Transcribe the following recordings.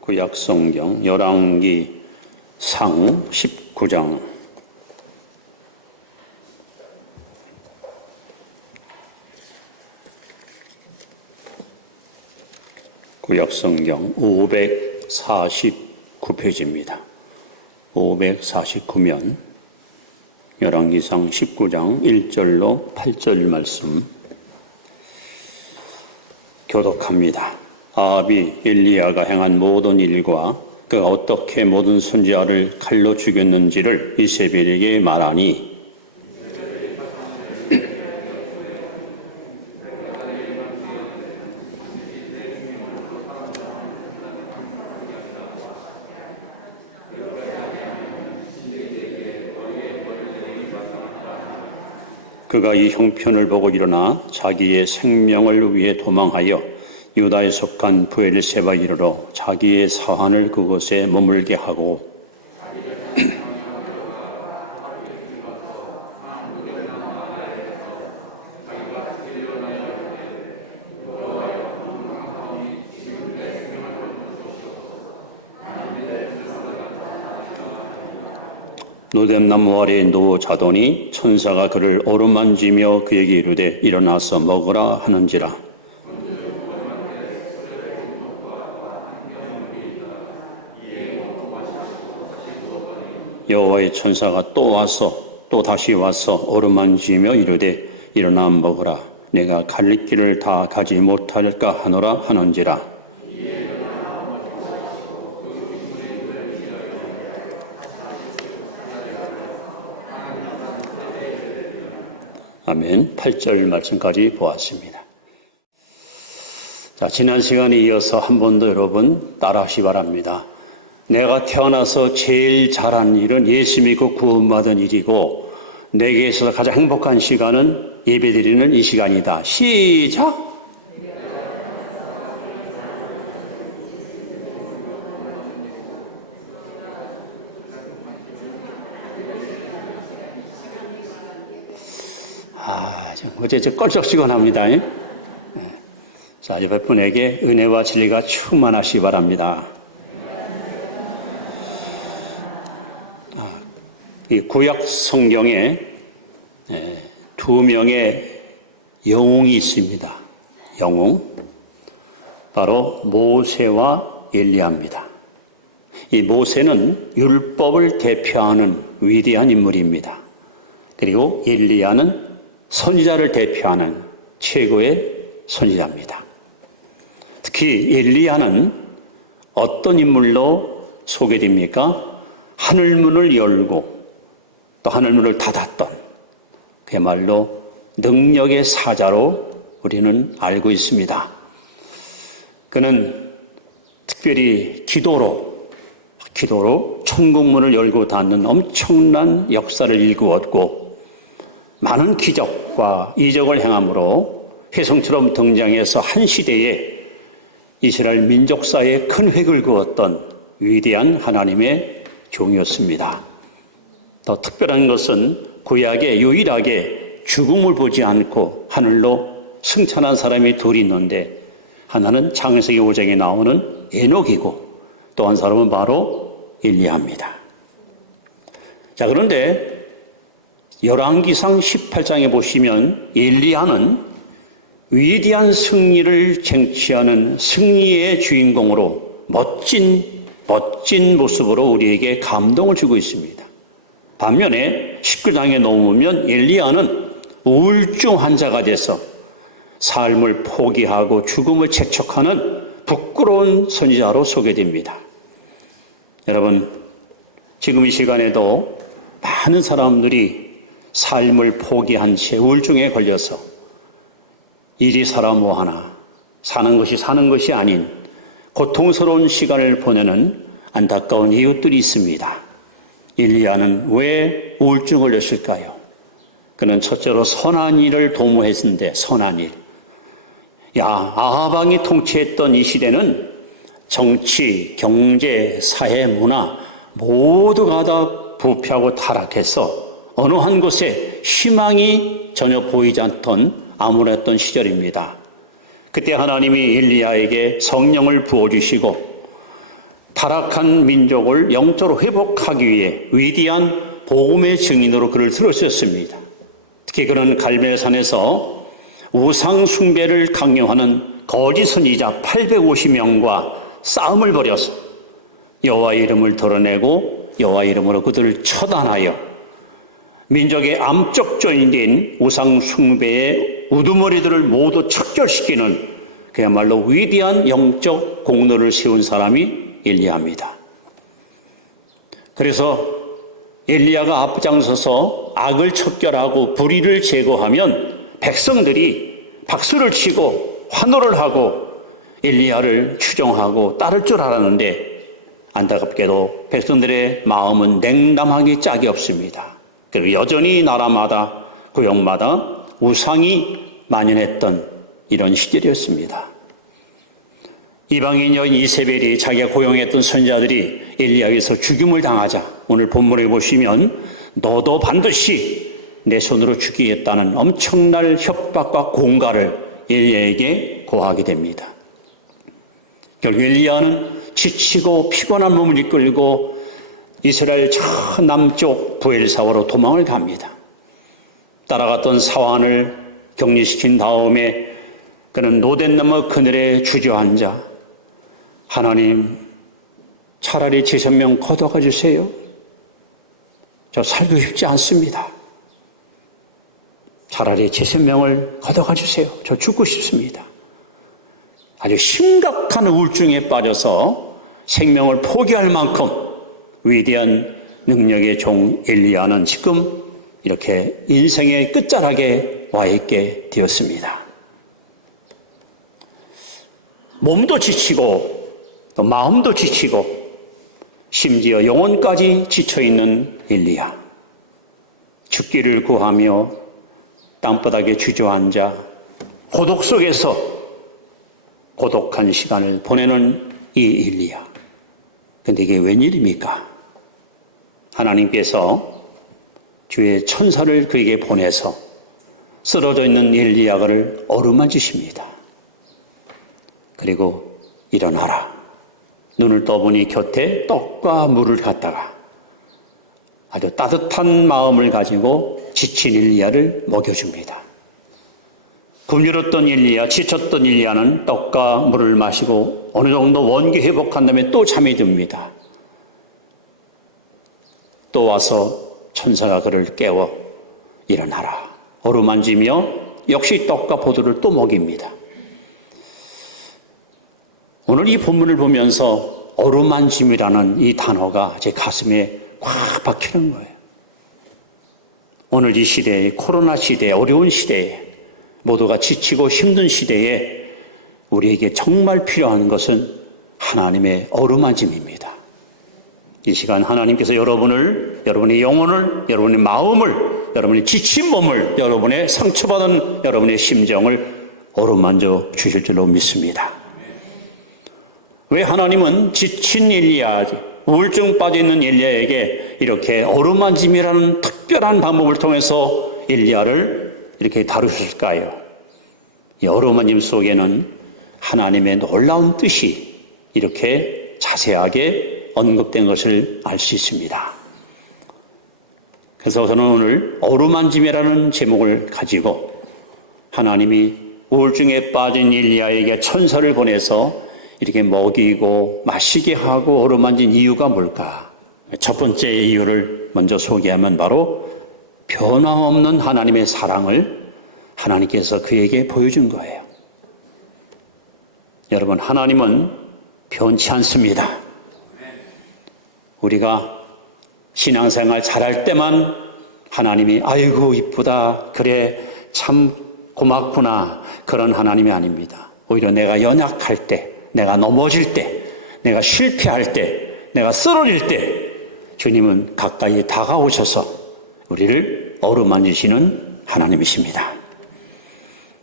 구약성경 열왕기상 19장 구약성경 549페이지입니다. 549면 열왕기상 19장 1절로 8절 말씀 교독합니다. 아합이 엘리야가 행한 모든 일과 그가 어떻게 모든 선지자를 칼로 죽였는지를 이세벨에게 말하니 그가 이 형편을 보고 일어나 자기의 생명을 위해 도망하여 유다에 속한 브엘세바 이르러 자기의 사환을 그곳에 머물게 하고 노뎀나무 아래에 누워 자더니 천사가 그를 어루만지며 그에게 이르되 일어나서 먹으라 하는지라. 여호와의 천사가 또 다시 와서 어루만지며 이르되 일어나 먹으라. 내가 갈 길을 다 가지 못할까 하노라 하는지라. 아멘. 8절 말씀까지 보았습니다. 자, 지난 시간에 이어서 한 번 더 여러분 따라하시 바랍니다. 내가 태어나서 제일 잘한 일은 예수 믿고 구원받은 일이고 내게 있어서 가장 행복한 시간은 예배드리는 이 시간이다. 시작! 어제 껄쩍지근합니다. 자, 옆에 분에게 은혜와 진리가 충만하시기 바랍니다. 이 구약 성경에 두 명의 영웅이 있습니다. 영웅, 바로 모세와 엘리야입니다. 이 모세는 율법을 대표하는 위대한 인물입니다. 그리고 엘리야는 선지자를 대표하는 최고의 선지자입니다. 특히 엘리야는 어떤 인물로 소개됩니까? 하늘문을 열고 또 하늘문을 닫았던 그야말로 능력의 사자로 우리는 알고 있습니다. 그는 특별히 기도로 천국문을 열고 닫는 엄청난 역사를 일구었고 많은 기적과 이적을 행함으로 혜성처럼 등장해서 한 시대에 이스라엘 민족사에 큰 획을 그었던 위대한 하나님의 종이었습니다. 더 특별한 것은 구약에 유일하게 죽음을 보지 않고 하늘로 승천한 사람이 둘이 있는데 하나는 창세기 5장에 나오는 에녹이고 또 한 사람은 바로 엘리야입니다. 자, 그런데 열왕기상 18장에 보시면 엘리야는 위대한 승리를 쟁취하는 승리의 주인공으로 멋진 모습으로 우리에게 감동을 주고 있습니다. 반면에 19장에 넘으면 엘리야는 우울증 환자가 돼서 삶을 포기하고 죽음을 재촉하는 부끄러운 선지자로 소개됩니다. 여러분, 지금 이 시간에도 많은 사람들이 삶을 포기한 채 우울증에 걸려서 이리 살아 뭐하나 사는 것이 아닌 고통스러운 시간을 보내는 안타까운 이웃들이 있습니다. 엘리야는 왜 우울증을 걸렸을까요? 그는 첫째로 선한 일을 도모했는데 선한 일. 아합 왕이 통치했던 이 시대는 정치, 경제, 사회, 문화 모두가 다 부패하고 타락해서 어느 한 곳에 희망이 전혀 보이지 않던 암울했던 시절입니다. 그때 하나님이 엘리야에게 성령을 부어주시고 타락한 민족을 영적으로 회복하기 위해 위대한 복음의 증인으로 그를 들어주셨습니다. 특히 그는 갈멜산에서 우상 숭배를 강요하는 거짓 선지자 850명과 싸움을 벌여서 여호와의 이름을 드러내고 여호와의 이름으로 그들을 처단하여 민족의 암적 조인된 우상 숭배의 우두머리들을 모두 척결시키는 그야말로 위대한 영적 공로를 세운 사람이 엘리야입니다. 그래서 엘리야가 앞장서서 악을 척결하고 불의를 제거하면 백성들이 박수를 치고 환호를 하고 엘리야를 추종하고 따를 줄 알았는데 안타깝게도 백성들의 마음은 냉담하기 짝이 없습니다. 그리고 여전히 나라마다 구역마다 우상이 만연했던 이런 시절이었습니다. 이방인 여인 이세벨이 자기가 고용했던 선지자들이 엘리야에서 죽임을 당하자 오늘 본문에 보시면 너도 반드시 내 손으로 죽이겠다는 엄청난 협박과 공갈을 엘리야에게 고하게 됩니다. 결국 엘리야는 지치고 피곤한 몸을 이끌고 이스라엘 저 남쪽 부엘사와로 도망을 갑니다. 따라갔던 사환을 격리시킨 다음에 그는 노덴나무 그늘에 주저앉아 하나님 차라리 제 생명 거둬가 주세요. 저 살고 싶지 않습니다. 차라리 제 생명을 거둬가 주세요. 저 죽고 싶습니다. 아주 심각한 우울증에 빠져서 생명을 포기할 만큼 위대한 능력의 종 엘리야는 지금 이렇게 인생의 끝자락에 와 있게 되었습니다. 몸도 지치고 또 마음도 지치고 심지어 영혼까지 지쳐있는 엘리야. 죽기를 구하며 땅바닥에 주저앉아 고독 속에서 고독한 시간을 보내는 이 엘리야. 근데 이게 웬일입니까? 하나님께서 주의 천사를 그에게 보내서 쓰러져 있는 엘리야를 어루만지십니다. 그리고 일어나라. 눈을 떠보니 곁에 떡과 물을 갖다가 아주 따뜻한 마음을 가지고 지친 엘리야를 먹여줍니다. 굶주렸던 엘리야, 지쳤던 엘리야는 떡과 물을 마시고 어느 정도 원기 회복한 다음에 또 잠이 듭니다. 또 와서 천사가 그를 깨워 일어나라. 어루만지며 역시 떡과 포도를 또 먹입니다. 오늘 이 본문을 보면서 어루만짐이라는 이 단어가 제 가슴에 꽉 박히는 거예요. 오늘 이 시대에, 코로나 시대에, 어려운 시대에, 모두가 지치고 힘든 시대에 우리에게 정말 필요한 것은 하나님의 어루만짐입니다. 이 시간 하나님께서 여러분의 영혼을, 여러분의 마음을, 여러분의 지친 몸을, 여러분의 상처받은 여러분의 심정을 어루만져 주실 줄로 믿습니다. 왜 하나님은 지친 엘리야, 우울증 빠져있는 엘리야에게 이렇게 어루만짐이라는 특별한 방법을 통해서 엘리야를 이렇게 다루셨을까요? 이 어루만짐 속에는 하나님의 놀라운 뜻이 이렇게 자세하게 언급된 것을 알 수 있습니다. 그래서 저는 오늘 어루만짐이라는 제목을 가지고 하나님이 우울증에 빠진 엘리야에게 천사를 보내서 이렇게 먹이고 마시게 하고 어루만진 이유가 뭘까? 첫 번째 이유를 먼저 소개하면 바로 변함없는 하나님의 사랑을 하나님께서 그에게 보여준 거예요. 여러분, 하나님은 변치 않습니다. 우리가 신앙생활 잘할 때만 하나님이 아이고 이쁘다, 그래 참 고맙구나, 그런 하나님이 아닙니다. 오히려 내가 연약할 때, 내가 넘어질 때, 내가 실패할 때, 내가 쓰러질 때 주님은 가까이 다가오셔서 우리를 어루만지시는 하나님이십니다.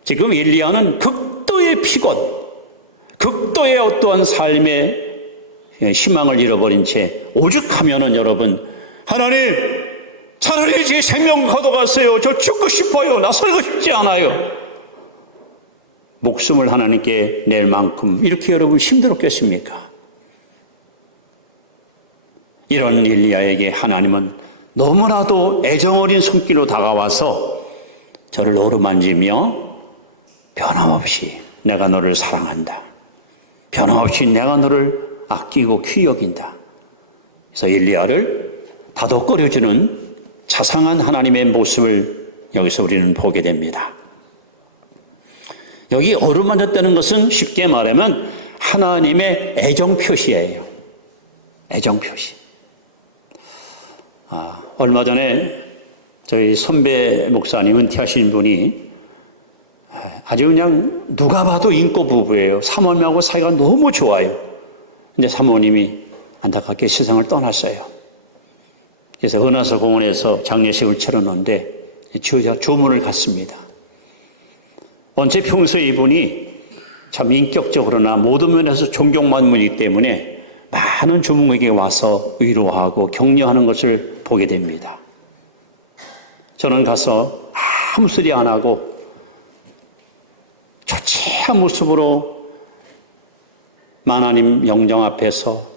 지금 엘리야는 극도의 피곤, 극도의 어떠한 삶의 희망을 잃어버린 채 오죽하면은 여러분, 하나님 차라리 제 생명 거둬가세요. 저 죽고 싶어요. 나 살고 싶지 않아요. 목숨을 하나님께 낼 만큼 이렇게 여러분 힘들었겠습니까? 이런 엘리야에게 하나님은 너무나도 애정어린 손길로 다가와서 저를 어루만지며 변함없이 내가 너를 사랑한다. 변함없이 내가 너를 아끼고 귀히 여긴다. 그래서 엘리야를 다독거려주는 자상한 하나님의 모습을 여기서 우리는 보게 됩니다. 여기 어루만졌다는 것은 쉽게 말하면 하나님의 애정 표시예요. 애정 표시. 얼마 전에 저희 선배 목사님 은퇴하신 분이 아주 그냥 누가 봐도 인고 부부예요. 사모님하고 사이가 너무 좋아요. 근데 사모님이 안타깝게 세상을 떠났어요. 그래서 은하서 공원에서 장례식을 치렀는데 조문을 갔습니다. 언제 평소에 이분이 참 인격적으로나 모든 면에서 존경받는 때문에 많은 주문에게 와서 위로하고 격려하는 것을 보게 됩니다. 저는 가서 아무 소리 안 하고 초췌한 모습으로 하나님 영정 앞에서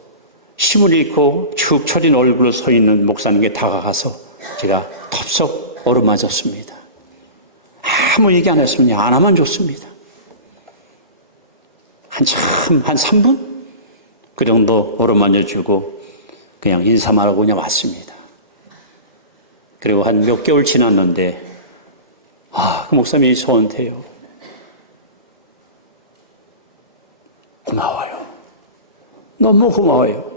힘을 잃고 축 처진 얼굴로 서 있는 목사님께 다가가서 제가 덥석 어루만졌습니다. 아무 얘기 안 했습니다. 안아만 줬습니다. 한참 한 3분? 그 정도 어루만져주고 그냥 인사만 하고 그냥 왔습니다. 그리고 한 몇 개월 지났는데 그 목사님이 저한테요. 고마워요. 너무 고마워요.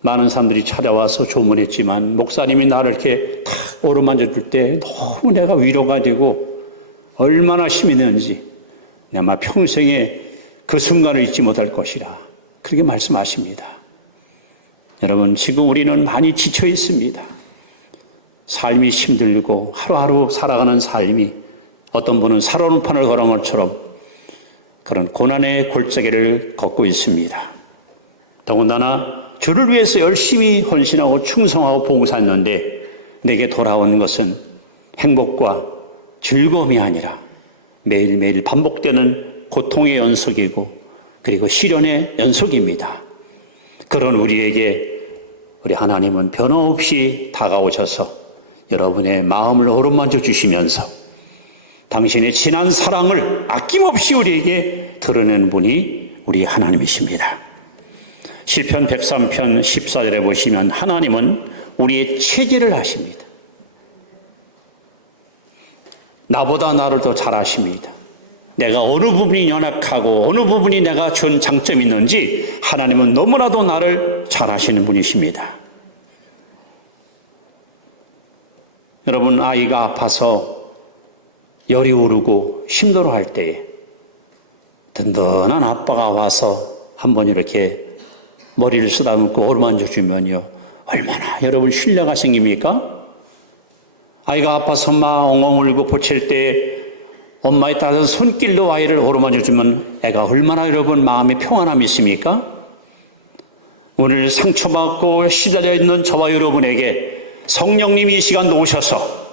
많은 사람들이 찾아와서 조문했지만 목사님이 나를 이렇게 탁 어루만져 줄 때 너무 내가 위로가 되고 얼마나 힘이 되는지 아마 평생에 그 순간을 잊지 못할 것이라 그렇게 말씀하십니다. 여러분, 지금 우리는 많이 지쳐 있습니다. 삶이 힘들고 하루하루 살아가는 삶이 어떤 분은 살아오는 판을 걸은 것처럼 그런 고난의 골짜기를 걷고 있습니다. 더군다나 주를 위해서 열심히 헌신하고 충성하고 봉사했는데 내게 돌아온 것은 행복과 즐거움이 아니라 매일매일 반복되는 고통의 연속이고 그리고 시련의 연속입니다. 그런 우리에게 우리 하나님은 변함없이 다가오셔서 여러분의 마음을 어루만져 주시면서 당신의 진한 사랑을 아낌없이 우리에게 드러내는 분이 우리 하나님이십니다. 시편 103편 14절에 보시면 하나님은 우리의 체질을 아십니다. 나보다 나를 더 잘 아십니다. 내가 어느 부분이 연약하고 어느 부분이 내가 준 장점이 있는지 하나님은 너무나도 나를 잘 아시는 분이십니다. 여러분, 아이가 아파서 열이 오르고 힘들어할 때에 든든한 아빠가 와서 한번 이렇게 머리를 쓰다듬고 어루만져 주면요 얼마나 여러분 신뢰가 생깁니까? 아이가 아파서 막 엉엉 울고 보칠 때 엄마의 따뜻한 손길로 아이를 어루만져 주면 애가 얼마나 여러분 마음에 평안함이 있습니까? 오늘 상처받고 시달려 있는 저와 여러분에게 성령님이 이 시간도 오셔서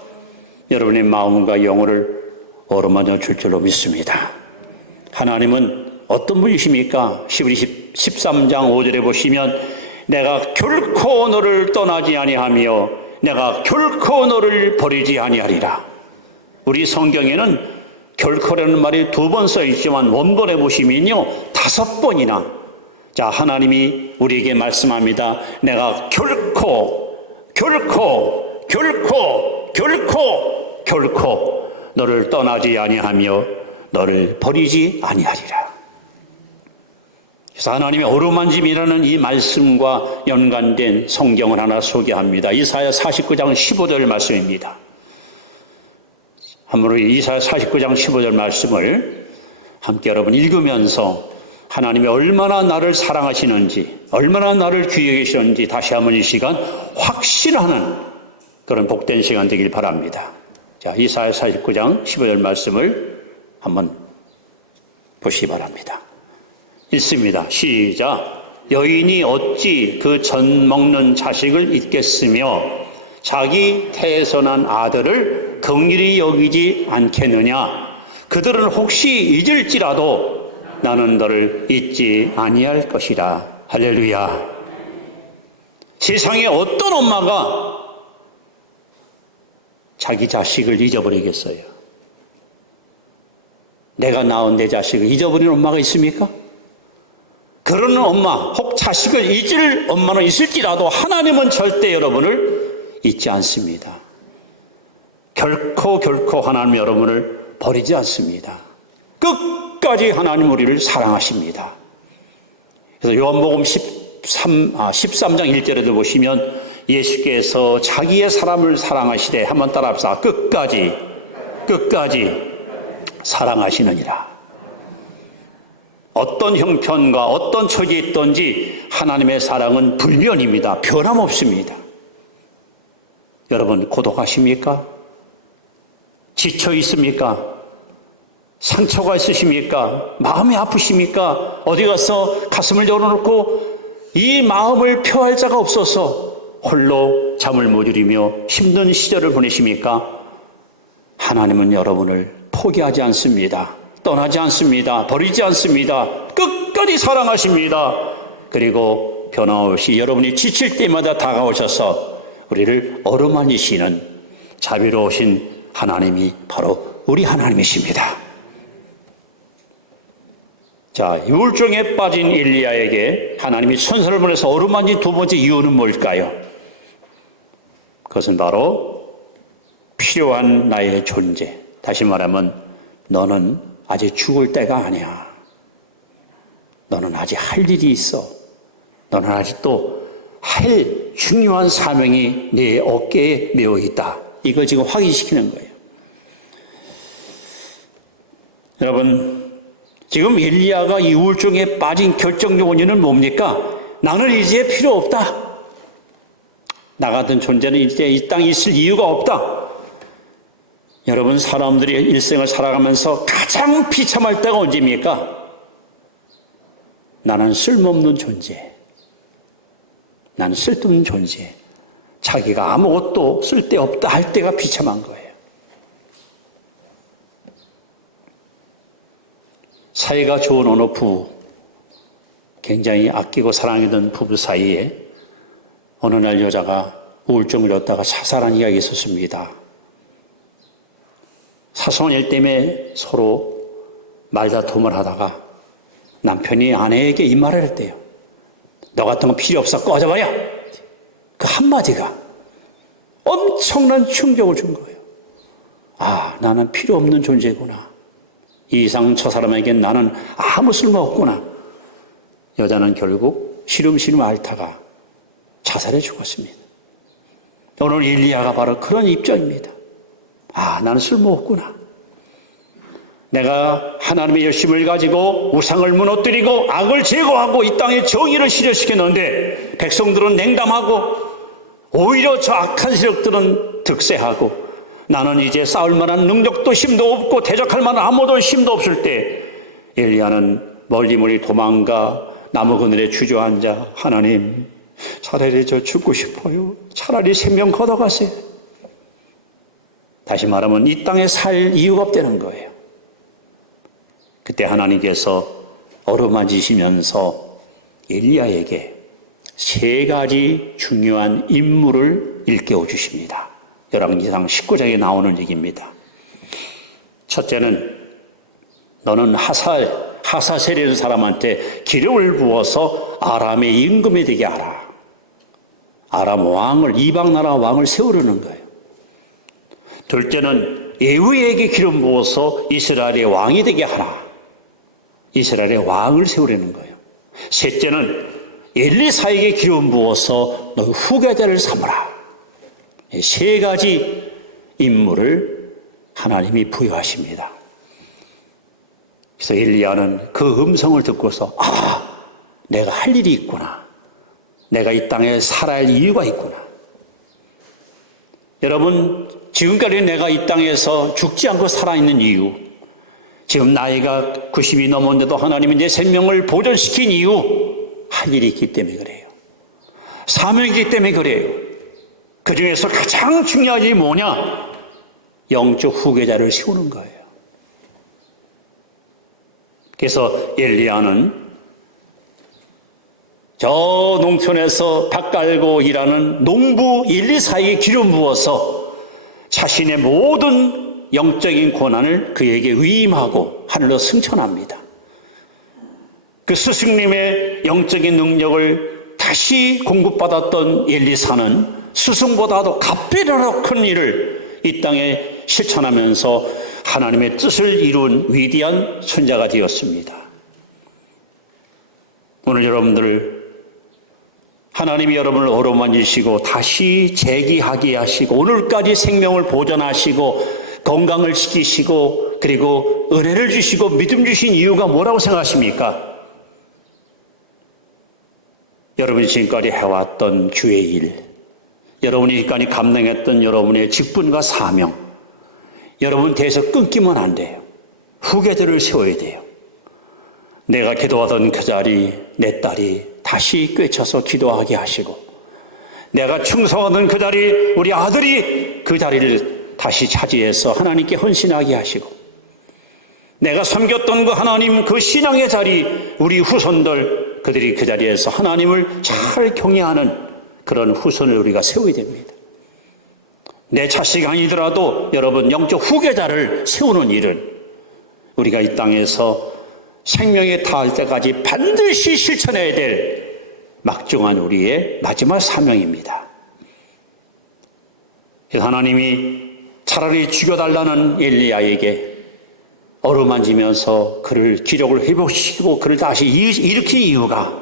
여러분의 마음과 영혼을 어루만져 줄 줄로 믿습니다. 하나님은 어떤 분이십니까? 히브리 13장 5절에 보시면 내가 결코 너를 떠나지 아니하며 내가 결코 너를 버리지 아니하리라. 우리 성경에는 결코라는 말이 2번 써 있지만 원본에 보시면요 5번이나 자 하나님이 우리에게 말씀합니다. 내가 결코 너를 떠나지 아니하며 너를 버리지 아니하리라. 그래서 하나님의 어루만짐이라는 이 말씀과 연관된 성경을 하나 소개합니다. 이사야 49장 15절 말씀입니다. 한번 우리 이사야 49장 15절 말씀을 함께 여러분 읽으면서 하나님이 얼마나 나를 사랑하시는지 얼마나 나를 귀히 여기시는지 다시 한번 이 시간 확신하는 그런 복된 시간 되길 바랍니다. 자, 이사야 49장 15절 말씀을 한번 보시기 바랍니다. 읽습니다. 시작. 여인이 어찌 그 젖 먹는 자식을 잊겠으며 자기 태에서 난 아들을 긍휼히 여기지 않겠느냐. 그들은 혹시 잊을지라도 나는 너를 잊지 아니할 것이라. 할렐루야. 세상에 어떤 엄마가 자기 자식을 잊어버리겠어요? 내가 낳은 내 자식을 잊어버리는 엄마가 있습니까? 그러는 엄마, 혹 자식을 잊을 엄마는 있을지라도 하나님은 절대 여러분을 잊지 않습니다. 결코 하나님 여러분을 버리지 않습니다. 끝까지 하나님 우리를 사랑하십니다. 그래서 요한복음 13장 1절에도 보시면 예수께서 자기의 사람을 사랑하시되, 한번 따라합시다. 끝까지 사랑하시느니라. 어떤 형편과 어떤 처지에 있든지 하나님의 사랑은 불변입니다. 변함없습니다. 여러분 고독하십니까? 지쳐 있습니까? 상처가 있으십니까? 마음이 아프십니까? 어디 가서 가슴을 열어놓고 이 마음을 표할 자가 없어서 홀로 잠을 못 이루며 힘든 시절을 보내십니까? 하나님은 여러분을 포기하지 않습니다. 떠나지 않습니다. 버리지 않습니다. 끝까지 사랑하십니다. 그리고 변함없이 여러분이 지칠 때마다 다가오셔서 우리를 어루만지시는 자비로우신 하나님이 바로 우리 하나님이십니다. 자, 우울증에 빠진 엘리야에게 하나님이 천사를 보내서 어루만진 두 번째 이유는 뭘까요? 그것은 바로 필요한 나의 존재. 다시 말하면 너는 아직 죽을 때가 아니야. 너는 아직 할 일이 있어. 너는 아직도 할 중요한 사명이 네 어깨에 메어 있다. 이걸 지금 확인시키는 거예요. 여러분, 지금 엘리야가 이 우울증에 빠진 결정적 원인은 뭡니까? 나는 이제 필요 없다. 나 같은 존재는 이제 이 땅에 있을 이유가 없다. 여러분, 사람들이 일생을 살아가면서 가장 비참할 때가 언제입니까? 나는 쓸모없는 존재. 나는 쓸데없는 존재. 자기가 아무것도 쓸데없다 할 때가 비참한 거예요. 사이가 좋은 어느 부부, 굉장히 아끼고 사랑하던 부부 사이에 어느 날 여자가 우울증을 얻다가 자살한 이야기가 있었습니다. 사소한 일 때문에 서로 말다툼을 하다가 남편이 아내에게 이 말을 했대요. 너 같은 건 필요 없어, 꺼져버려. 그 한마디가 엄청난 충격을 준 거예요. 아, 나는 필요 없는 존재구나. 이 이상 저 사람에겐 나는 아무 쓸모 없구나. 여자는 결국 시름시름 앓다가 자살해 죽었습니다. 오늘 엘리야가 바로 그런 입장입니다. 아, 나는 쓸모없구나. 내가 하나님의 열심을 가지고 우상을 무너뜨리고 악을 제거하고 이 땅에 정의를 실현시켰는데 백성들은 냉담하고 오히려 저 악한 세력들은 득세하고 나는 이제 싸울 만한 능력도 힘도 없고 대적할 만한 아무도 힘도 없을 때 엘리야는 멀리 도망가 나무 그늘에 주저앉아 하나님, 차라리 저 죽고 싶어요. 차라리 생명 걷어가세요. 다시 말하면 이 땅에 살 이유가 없다는 거예요. 그때 하나님께서 어루만지시면서 엘리야에게 세 가지 중요한 임무를 일깨워 주십니다. 열왕기상 19장에 나오는 얘기입니다. 첫째는 너는 하사셀이라는 사람한테 기름을 부어서 아람의 임금이 되게 하라. 아람 왕을, 이방 나라 왕을 세우려는 거예요. 둘째는 예후에게 기름 부어서 이스라엘의 왕이 되게 하라. 이스라엘의 왕을 세우려는 거예요. 셋째는 엘리사에게 기름 부어서 너 후계자를 삼으라. 세 가지 임무를 하나님이 부여하십니다. 그래서 엘리야는 그 음성을 듣고서 아, 내가 할 일이 있구나. 내가 이 땅에 살아야 할 이유가 있구나. 여러분, 지금까지 내가 이 땅에서 죽지 않고 살아있는 이유, 지금 나이가 90이 넘었는데도 하나님이 내 생명을 보존시킨 이유, 할 일이 있기 때문에 그래요. 사명이기 때문에 그래요. 그 중에서 가장 중요한 일이 뭐냐? 영적 후계자를 세우는 거예요. 그래서 엘리야는 저 농촌에서 밭 갈고 일하는 농부 1, 2, 4에게 기름 부어서 자신의 모든 영적인 권한을 그에게 위임하고 하늘로 승천합니다. 그 스승님의 영적인 능력을 다시 공급받았던 엘리사는 스승보다도 값비례로 큰 일을 이 땅에 실천하면서 하나님의 뜻을 이룬 위대한 선자가 되었습니다. 오늘 여러분들, 하나님이 여러분을 어루만지시고 다시 재기하게 하시고 오늘까지 생명을 보존하시고 건강을 지키시고 그리고 은혜를 주시고 믿음 주신 이유가 뭐라고 생각하십니까? 여러분이 지금까지 해왔던 주의 일, 여러분이 지금까지 감당했던 여러분의 직분과 사명, 여러분 대해서 끊기면 안 돼요. 후계자를 세워야 돼요. 내가 기도하던 그 자리 내 딸이 다시 꿰쳐서 기도하게 하시고, 내가 충성하던 그 자리 우리 아들이 그 자리를 다시 차지해서 하나님께 헌신하게 하시고, 내가 섬겼던 그 하나님 그 신앙의 자리 우리 후손들 그들이 그 자리에서 하나님을 잘 경외하는 그런 후손을 우리가 세워야 됩니다. 내 자식이 아니더라도 여러분 영적 후계자를 세우는 일은 우리가 이 땅에서 생명에 닿을 때까지 반드시 실천해야 될 막중한 우리의 마지막 사명입니다. 그래서 하나님이 차라리 죽여달라는 엘리야에게 어루만지면서 그를 기력을 회복시키고 그를 다시 일으킨 이유가,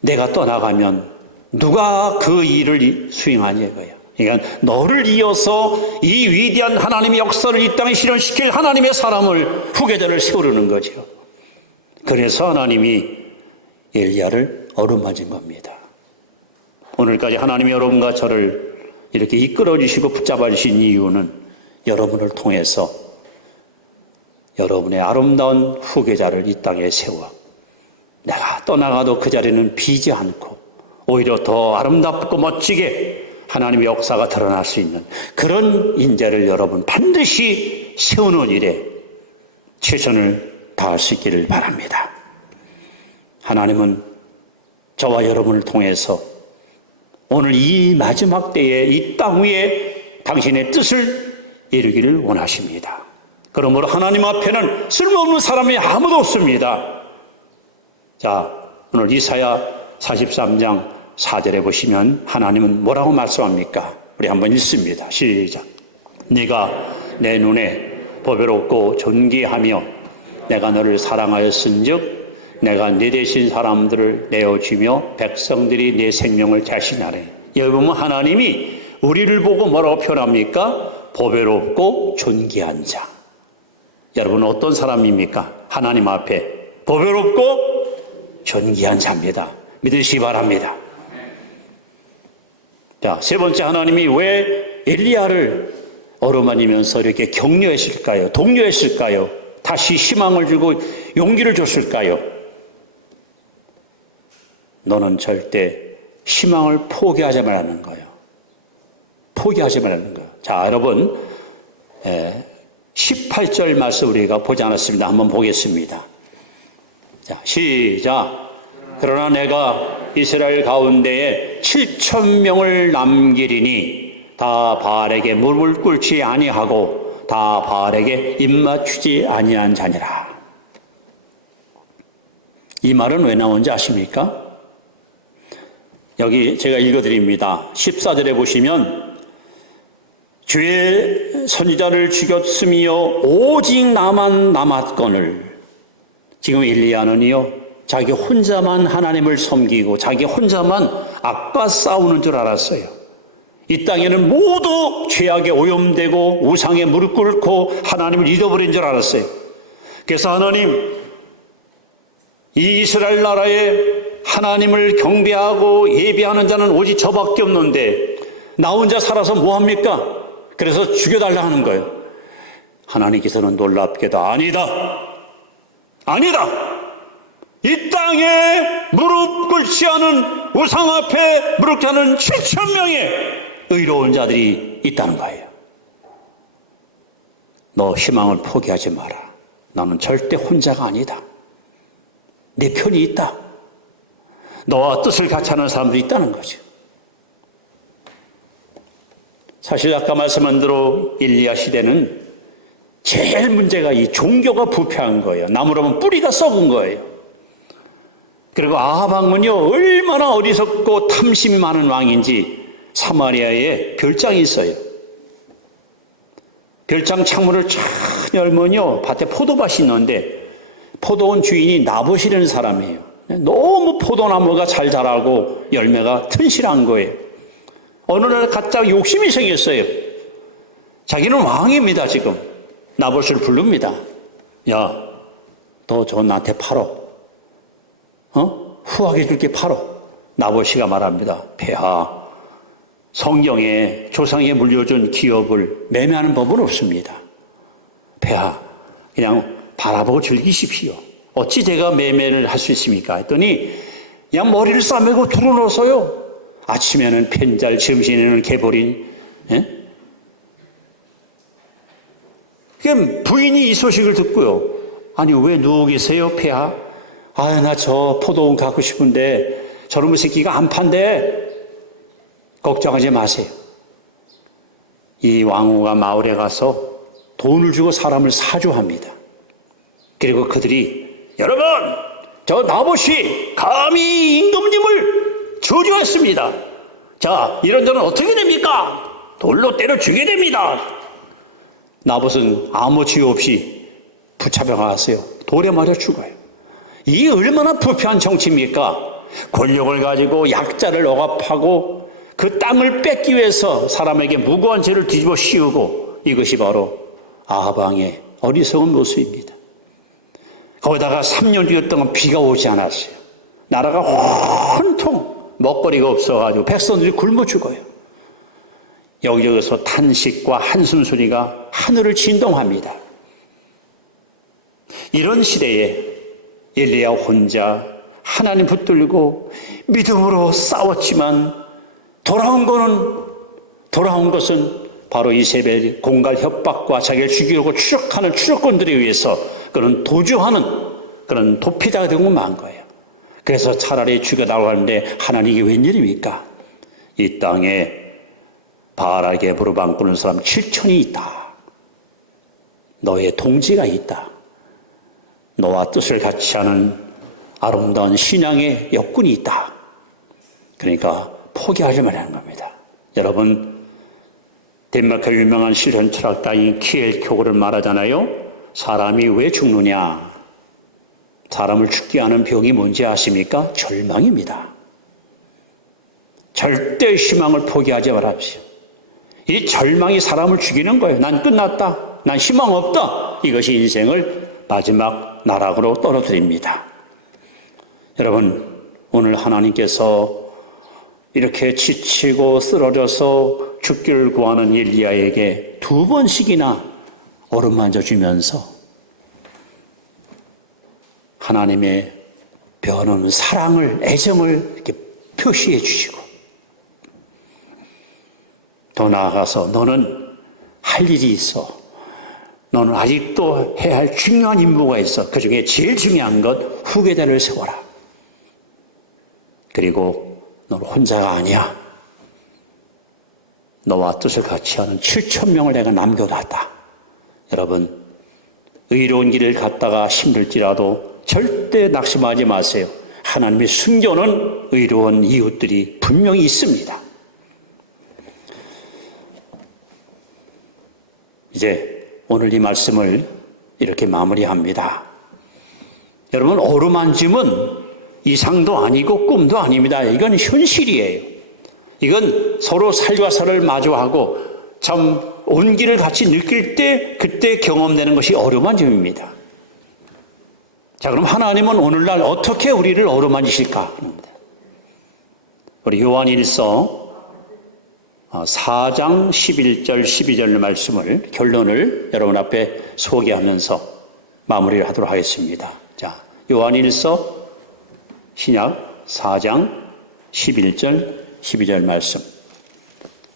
내가 떠나가면 누가 그 일을 수행하냐 이거예요. 그러니까 너를 이어서 이 위대한 하나님의 역사를 이 땅에 실현시킬 하나님의 사람을, 후계자를 세우려는 거죠. 그래서 하나님이 엘리야를 어루만진 겁니다. 오늘까지 하나님이 여러분과 저를 이렇게 이끌어 주시고 붙잡아 주신 이유는 여러분을 통해서 여러분의 아름다운 후계자를 이 땅에 세워 내가 떠나가도 그 자리는 비지 않고 오히려 더 아름답고 멋지게 하나님의 역사가 드러날 수 있는 그런 인재를 여러분 반드시 세우는 일에 최선을 다할 수 있기를 바랍니다. 하나님은 저와 여러분을 통해서 오늘 이 마지막 때에 이 땅 위에 당신의 뜻을 이루기를 원하십니다. 그러므로 하나님 앞에는 쓸모없는 사람이 아무도 없습니다. 자, 오늘 이사야 43장 4절에 보시면 하나님은 뭐라고 말씀합니까? 우리 한번 읽습니다. 시작. 네가 내 눈에 보배롭고 존귀하며 내가 너를 사랑하였은즉 내가 네 대신 사람들을 내어주며 백성들이 네 생명을 대신하래. 여기 보면 하나님이 우리를 보고 뭐라고 표현합니까? 보배롭고 존귀한 자. 여러분 어떤 사람입니까? 하나님 앞에 보배롭고 존귀한 자입니다. 믿으시기 바랍니다. 자, 세 번째, 하나님이 왜 엘리야를 어루만지면서 이렇게 격려했을까요? 독려했을까요? 다시 희망을 주고 용기를 줬을까요? 너는 절대 희망을 포기하지 말라는 거예요. 포기하지 말라는 거예요. 자, 여러분 18절 말씀 우리가 보지 않았습니다. 한번 보겠습니다. 자, 시작. 그러나 내가 이스라엘 가운데에 7,000명을 남기리니 다 바알에게 무릎을 꿇지 아니하고 다 바알에게 입맞추지 아니한 자니라. 이 말은 왜 나온지 아십니까? 여기 제가 읽어드립니다. 14절에 보시면 주의 선지자를 죽였으며 오직 나만 남았거늘. 지금 엘리야는요 자기 혼자만 하나님을 섬기고 자기 혼자만 악과 싸우는 줄 알았어요. 이 땅에는 모두 죄악에 오염되고 우상에 무릎 꿇고 하나님을 잊어버린 줄 알았어요. 그래서 하나님, 이 이스라엘 나라에 하나님을 경배하고 예배하는 자는 오직 저밖에 없는데 나 혼자 살아서 뭐합니까? 그래서 죽여달라 하는 거예요. 하나님께서는 놀랍게도 아니다. 이 땅에 무릎 꿇지 않은 우상 앞에 무릎 꿇지 않은 7,000명의 의로운 자들이 있다는 거예요. 너 희망을 포기하지 마라. 나는 절대 혼자가 아니다. 내 편이 있다. 너와 뜻을 같이 하는 사람도 있다는 거죠. 사실 아까 말씀한 대로 엘리야 시대는 제일 문제가 이 종교가 부패한 거예요. 나무로 보면 뿌리가 썩은 거예요. 그리고 아합 왕은요, 얼마나 어리석고 탐심이 많은 왕인지 사마리아에 별장이 있어요. 별장 창문을 쫙 열면요, 밭에 포도밭이 있는데 포도원 주인이 나봇이라는 사람이에요. 너무 포도나무가 잘 자라고 열매가 튼실한 거예요. 어느 날 갑자기 욕심이 생겼어요. 자기는 왕입니다, 지금. 나봇을 부릅니다. 야, 너 저 나한테 팔어. 후하게 줄게 팔어. 나봇이가 말합니다. 폐하, 성경에 조상에 물려준 기업을 매매하는 법은 없습니다. 폐하, 그냥 바라보고 즐기십시오. 어찌 제가 매매를 할 수 있습니까? 했더니 그냥 머리를 싸매고 들어놓았어요. 아침에는 펜잘, 점심에는 개보린. 예? 그럼 부인이 이 소식을 듣고요. 아니, 왜 누워 계세요, 폐하? 아, 나 저 포도원 갖고 싶은데 저놈의 새끼가 안 판대. 걱정하지 마세요. 이 왕후가 마을에 가서 돈을 주고 사람을 사주합니다. 그리고 그들이 여러분, 저 나봇이 감히 임금님을 저주했습니다. 자, 이런 데는 어떻게 됩니까? 돌로 때려 죽게 됩니다. 나봇은 아무 죄 없이 붙잡혀갔어요. 돌에 맞아 죽어요. 이게 얼마나 부패한 정치입니까? 권력을 가지고 약자를 억압하고 그 땅을 뺏기 위해서 사람에게 무고한 죄를 뒤집어 씌우고, 이것이 바로 아합 왕의 어리석은 모습입니다. 거기다가 3년 뒤 동안 비가 오지 않았어요. 나라가 온통 먹거리가 없어가지고 백성들이 굶어 죽어요. 여기저기서 탄식과 한숨 소리가 하늘을 진동합니다. 이런 시대에 엘리야 혼자 하나님 붙들고 믿음으로 싸웠지만 돌아온 것은 바로 이세벨 공갈 협박과 자기를 죽이려고 추적하는 추적꾼들에 의해서 그런 도주하는 그런 도피자가 되고 만 거예요. 그래서 차라리 죽여달라고 하는데 하나님이 웬일입니까? 이 땅에 바알에게 무릎 꿇는 사람 7천이 있다. 너의 동지가 있다. 너와 뜻을 같이 하는 아름다운 신앙의 역군이 있다. 그러니까 포기하지 말라는 겁니다. 여러분, 덴마크 유명한 실현 철학가인 키엘케고르를 말하잖아요. 사람이 왜 죽느냐? 사람을 죽게 하는 병이 뭔지 아십니까? 절망입니다. 절대 희망을 포기하지 말십시오. 이 절망이 사람을 죽이는 거예요. 난 끝났다. 난 희망 없다. 이것이 인생을 마지막 나락으로 떨어뜨립니다. 여러분, 오늘 하나님께서 이렇게 지치고 쓰러져서 죽기를 구하는 엘리야에게 2번씩이나 어루만져 주면서 하나님의 변함없는 사랑을, 애정을 이렇게 표시해 주시고, 더 나아가서 너는 할 일이 있어. 너는 아직도 해야 할 중요한 임무가 있어. 그 중에 제일 중요한 것, 후계자를 세워라. 그리고 너는 혼자가 아니야. 너와 뜻을 같이 하는 7,000명을 내가 남겨놨다. 여러분, 의로운 길을 갔다가 힘들지라도 절대 낙심하지 마세요. 하나님의 숨겨놓은 의로운 이웃들이 분명히 있습니다. 이제 오늘 이 말씀을 이렇게 마무리합니다. 여러분, 어루만짐은 이상도 아니고 꿈도 아닙니다. 이건 현실이에요. 이건 서로 살과 살을 마주하고 참 온기를 같이 느낄 때 그때 경험되는 것이 어루만짐입니다. 자, 그럼 하나님은 오늘날 어떻게 우리를 어루만지실까? 우리 요한일서 4장 11절 12절 말씀을, 결론을 여러분 앞에 소개하면서 마무리를 하도록 하겠습니다. 자, 요한일서 신약 4장 11절 12절 말씀.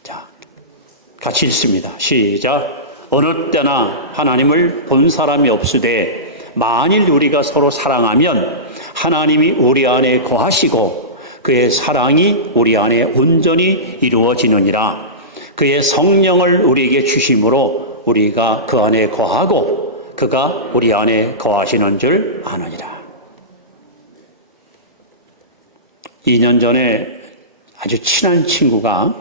자, 같이 읽습니다. 시작. 어느 때나 하나님을 본 사람이 없으되 만일 우리가 서로 사랑하면 하나님이 우리 안에 거하시고 그의 사랑이 우리 안에 온전히 이루어지느니라. 그의 성령을 우리에게 주심으로 우리가 그 안에 거하고 그가 우리 안에 거하시는 줄 아느니라. 2년 전에 아주 친한 친구가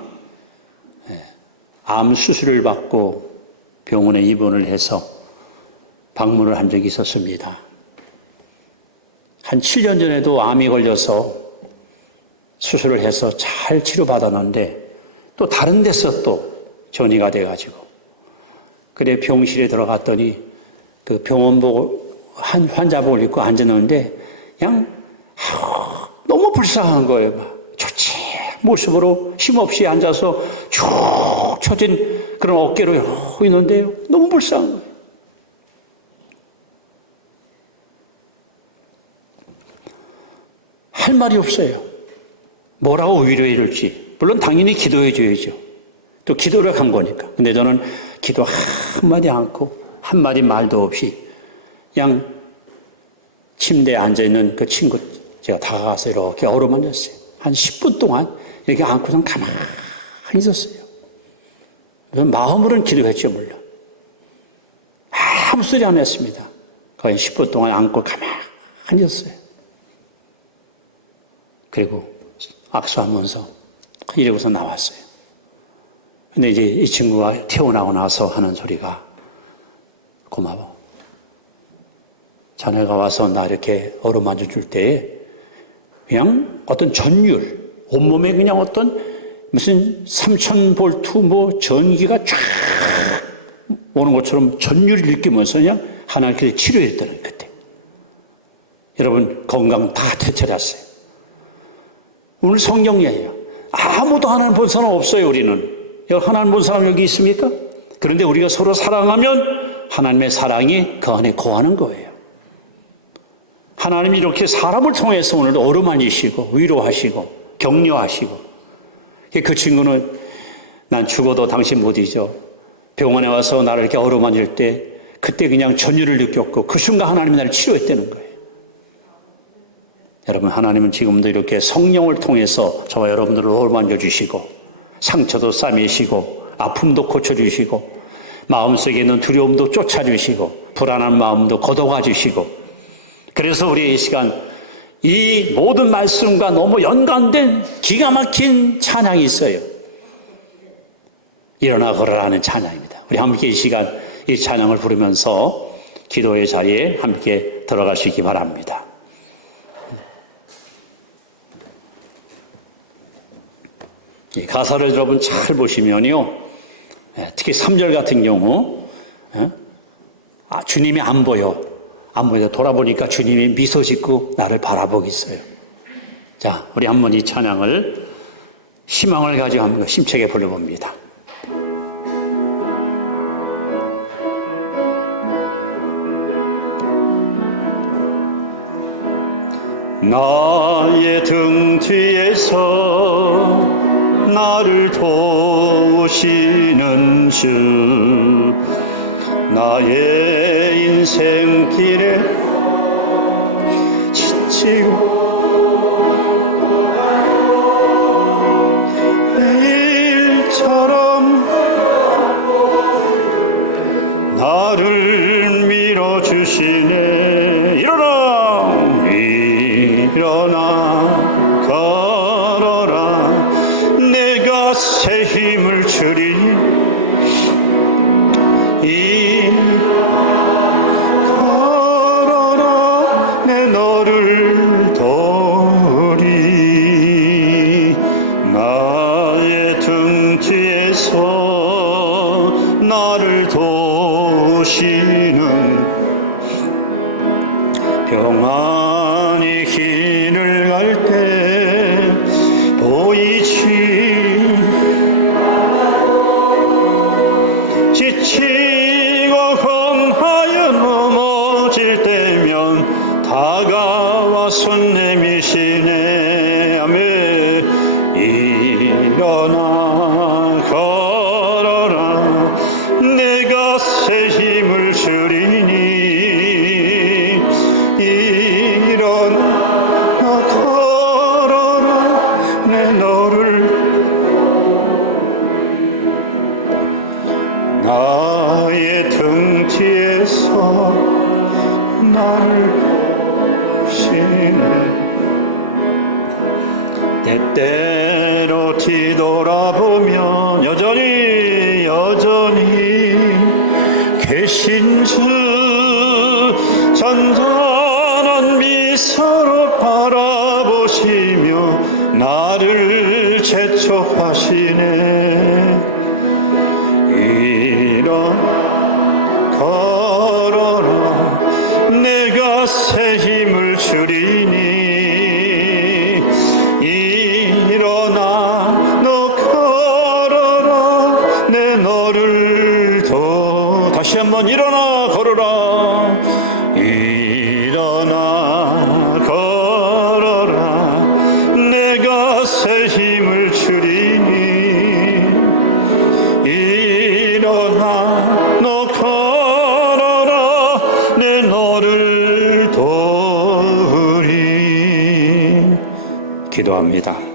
암 수술을 받고 병원에 입원을 해서 방문을 한 적이 있었습니다. 한 7년 전에도 암이 걸려서 수술을 해서 잘 치료받았는데 또 다른 데서 또 전이가 돼가지고 그래 병실에 들어갔더니 그 병원복 한 환자복을 입고 앉았는데 그냥 너무 불쌍한 거예요. 막 좋지 모습으로 힘없이 앉아서 쭉 처진 그런 어깨로 있는데요. 너무 불쌍한 거예요. 할 말이 없어요. 뭐라고 위로해 줄지. 물론 당연히 기도해 줘야죠. 또 기도를 간 거니까. 근데 저는 기도 한마디 않고 한마디 말도 없이 그냥 침대에 앉아있는 그 친구 제가 다가가서 이렇게 어루만졌어요. 한 10분 동안 이렇게 안고서 가만히 있었어요. 마음으로는 기도했죠, 물론. 아무 소리 안 했습니다. 거의 10분 동안 안고 가만히 있었어요. 그리고 악수하면서 이러고서 나왔어요. 근데 이제 이 친구가 태어나고 나서 하는 소리가 고마워. 자네가 와서 나 이렇게 어루만져 줄 때에 그냥 어떤 전율, 온몸에 그냥 어떤 무슨 3000볼트 뭐 전기가 쫙 오는 것처럼 전율을 느끼면서 그냥 하나님께 치료했다는 그때. 여러분 건강 다 되찾았어요. 오늘 성경이에요. 아무도 하나님 본 사람 없어요. 우리는. 하나님 본 사람 여기 있습니까? 그런데 우리가 서로 사랑하면 하나님의 사랑이 그 안에 거하는 거예요. 하나님이 이렇게 사람을 통해서 오늘 어루만지시고 위로하시고 격려하시고 그 친구는 난 죽어도 당신 못 잊어. 병원에 와서 나를 이렇게 어루만질 때 그때 그냥 전율을 느꼈고 그 순간 하나님이 나를 치료했다는 거예요. 여러분 하나님은 지금도 이렇게 성령을 통해서 저와 여러분들을 어루만져 주시고 상처도 싸매시고 아픔도 고쳐주시고 마음속에 있는 두려움도 쫓아주시고 불안한 마음도 걷어가 주시고 그래서 우리 이 시간 이 모든 말씀과 너무 연관된 기가 막힌 찬양이 있어요. 일어나 걸어라는 찬양입니다. 우리 함께 이 시간 이 찬양을 부르면서 기도의 자리에 함께 들어가시기 바랍니다. 이 가사를 여러분 잘 보시면요. 특히 3절 같은 경우 주님이 안 보여. 안 보여. 돌아보니까 주님이 미소 짓고 나를 바라보고 있어요. 자, 우리 한번 이 찬양을 희망을 가지고 한번 힘차게 불러봅니다. 나의 등 뒤에서 나를 도우시는 주 나의 인생길에 지치고 일처럼 나를 밀어주시네. 일어나 걸어라. 내가 새 힘을 주리니 걸어라. 내 너를 도우리. 나의 등 뒤에서 나를 도우시는 평안의 길을 갈 때 보이지. 지치고 흥하여 넘어질 때면 다가와 손 내미시네. 아멘. 일어나 걸어라. 내가 새 힘을 주리니 일어나 걸어라. 때때로 뒤돌아보면 여전히 계신 주 잔잔한 미소로 바라보시며 나를 재촉하시네. 걸어라 내가 새 힘을 주리니 일어나 너 걸어라 내 너를 다시 한번 일어나 걸어라 일어나 걸어라 내가 새 힘을 주리니 일어나 너 걸어라 내 너를 도우리. 기도합니다.